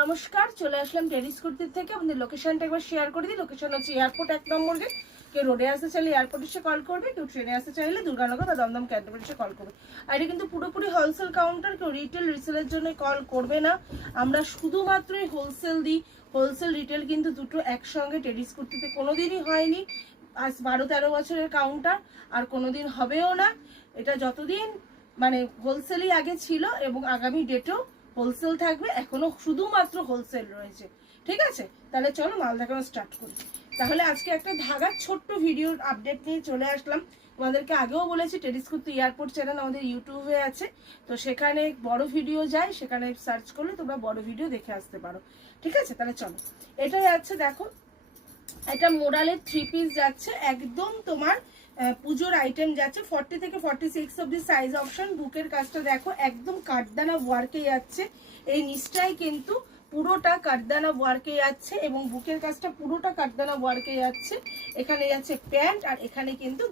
নমস্কার, চলে আসলাম টেরিস কুর্তির থেকে। আমাদের লোকেশনটা একবার শেয়ার করে দিই। লোকেশন হচ্ছে এয়ারপোর্ট 1 নম্বর গেট। কেউ রোডে আসতে চাইলে এয়ারপোর্ট এসে কল করবে, কেউ ট্রেনে আসতে চাইলে দুর্গানগর বা দমদম ক্যান্টনমেন্ট এসে কল করবে। আর এটা কিন্তু পুরোপুরি হোলসেল কাউন্টার, কেউ রিটেল রিসেলের জন্য কল করবে না। আমরা শুধুমাত্রই হোলসেল দিই। হোলসেল রিটেল কিন্তু দুটো একসঙ্গে টেরিস কুর্তিতে কোনোদিনই হয়নি। আজ 12-13 বছরের কাউন্টার, আর কোনোদিন হবেও না। এটা যতদিন মানে হোলসেলই আগে ছিল এবং আগামী ডেটেও হোলসেল থাকবে। এখনো শুধুমাত্র হোলসেল রয়েছে, ঠিক আছে? তাহলে চলো মাল দেখানো স্টার্ট করি। তাহলে আজকে একটা ধাগার ছোট্ট ভিডিওর আপডেট নিয়ে চলে আসলাম। তোমাদেরকে আগেও বলেছি টেরিস কুর্তি এয়ারপোর্ট চ্যানেল আমাদের ইউটিউবে আছে, তো সেখানে বড় ভিডিও যায়, সেখানে সার্চ করলে তোমরা বড় ভিডিও দেখে আসতে পারো, ঠিক আছে? তাহলে চলো, এটা যাচ্ছে, দেখো এটা মোডালের 3 পিস যাচ্ছে, একদম তোমার পুজোর আইটেম যাচ্ছে। 40 থেকে 46 অব্দি সাইজ অপশন। বুকের কাজটা দেখো, একদম কাঠদানা ওয়ার্কে যাচ্ছে। এই নিচটাই কিন্তু পুরোটা কাঠদানা ওয়ার্কে যাচ্ছে এবং বুকের কাজটা পুরোটা কাঠদানা ওয়ার্কে যাচ্ছে। এখানে যাচ্ছে প্যান্ট, আর এখানে কিন্তু